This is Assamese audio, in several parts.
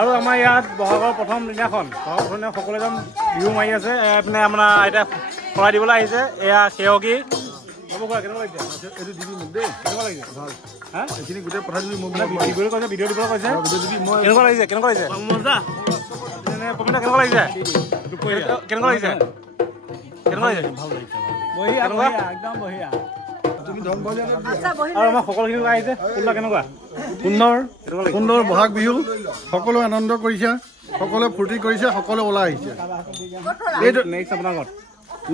আৰু আমাৰ ইয়াত বহাগৰ প্ৰথম দিনাখন সকলো একদম বিহু মাৰি আছে এইপিনে আমাৰ এতিয়া শৰাই দিবলৈ আহিছে এয়া সেৱকী কেনেকুৱা লাগিছে এইটো দিবি মোক দেই কেনেকুৱা লাগিছে ভাল হা এইখিনি গোটেই পঠাই দিবি মোক ভিডিঅ' কৈছে ভিডিঅ' দিবলৈ কৈছে কেনেকুৱা লাগিছে কেনেকুৱা লাগিছে মজা কবিতা কেনেকুৱা লাগিছে কেনেকুৱা লাগিছে কেনেকুৱা লাগিছে ভাল লাগিছে বঢ়িয়া একদম বঢ়িয়া আৰু আমাৰ সকলোখিনি আহিছে কেনেকুৱা সুন্দৰ বহাগ বিহু সকলো আনন্দ কৰিছে সকলোৱে ফূৰ্তি কৰিছে সকলো ওলাই আহিছে এইটো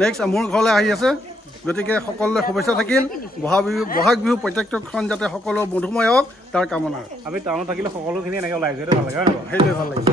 নেক্সট মোৰ ঘৰলৈ আহি আছে গতিকে সকলোৱে শুভেচ্ছা থাকিল বহাগ বিহু প্ৰত্যেকখন যাতে সকলো মধুময় হওক তাৰ কামনা আমি টাউনত থাকিলে সকলোখিনি এনেকৈ ওলাই আহিছোঁ সেইটো ভাল লাগে হয় নহয় সেইটোৱে ভাল লাগিছে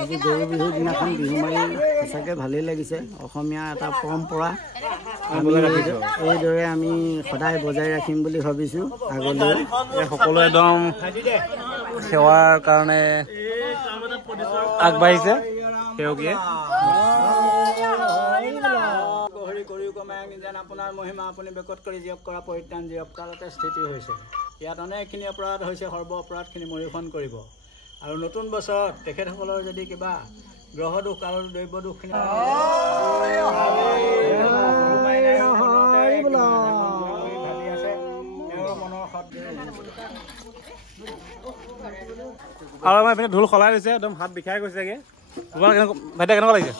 আজি গৰু বিহুৰ দিনাখন বিহু মাৰি সঁচাকৈ ভালেই লাগিছে। অসমীয়া এটা পৰম্পৰা এইদৰে আমি সদায় বজাই ৰাখিম বুলি ভাবিছোঁ আগলৈ। সকলোৱে একদম সেৱাৰ কাৰণে আগবাঢ়িছে। সেৱকীয়ে আপোনাৰ মহিমা আপুনি বেকত কৰি জীয়ক কৰা পৰিত্ৰাণ জীয়ক কালতে স্থিতি হৈছে। ইয়াত অনেকখিনি অপৰাধ হৈছে, সৰ্ব অপৰাধখিনি মৰিখন কৰিব। আৰু নতুন বছৰত তেখেতসকলৰ যদি কিবা গ্ৰহ দুখ কাল দ্ৰব্য দুখখিনি আৰু আমাৰ এইপিনে ঢোল সলাই দিছে, একদম হাত বিষাই গৈছেগে। তোমাৰ ভাইটিয়া কেনেকুৱা লাগিছে?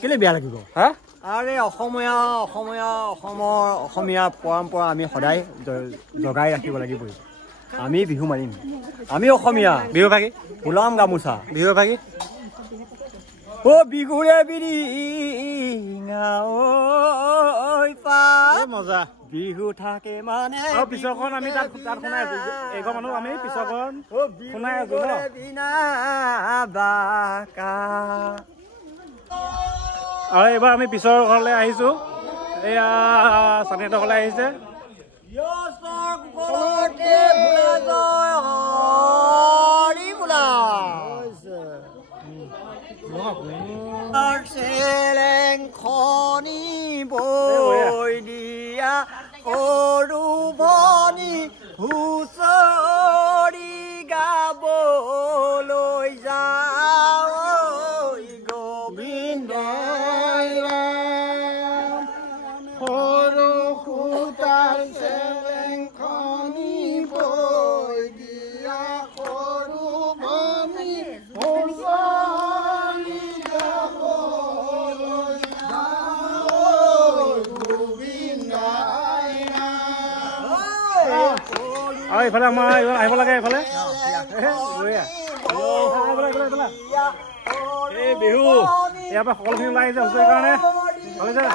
কেলে বেয়া লাগিব হা? আৰে অসমীয়া পৰম্পৰা আমি সদায় জগাই ৰাখিব লাগিবই। আমি বিহু মাৰিম, আমি অসমীয়া। বিহু ভাগি ওলাম গামোচা বিহু ভাগি বিহুৰে বিৰিঙা মজা বিহু থাকে মানে। আৰু পিছৰখন আমি তাত শুনাই আছো, এইঘৰ মানুহ আমি পিছৰখন শুনাই আছো ন। আৰু এইবাৰ আমি পিছৰ ঘৰলৈ আহিছো। এয়া চানিহঁতৰ ঘৰলৈ আহিছে। খনি বৈ দিয়া সৰু ভনী হুঁচৰি গাবলৈ যাওঁ গোবিন্দ সৰু খুটাল চেলেং খনি বৈ দিয়া সৰু ভনী হুঁচৰি আৰু এইফালে আমাৰ আহিব লাগে। এইফালে এই বিহু ইয়াৰ পৰা সকলোখিনি ওলাই আহিছে হুঁচৰিৰ কাৰণে। ভালে যায়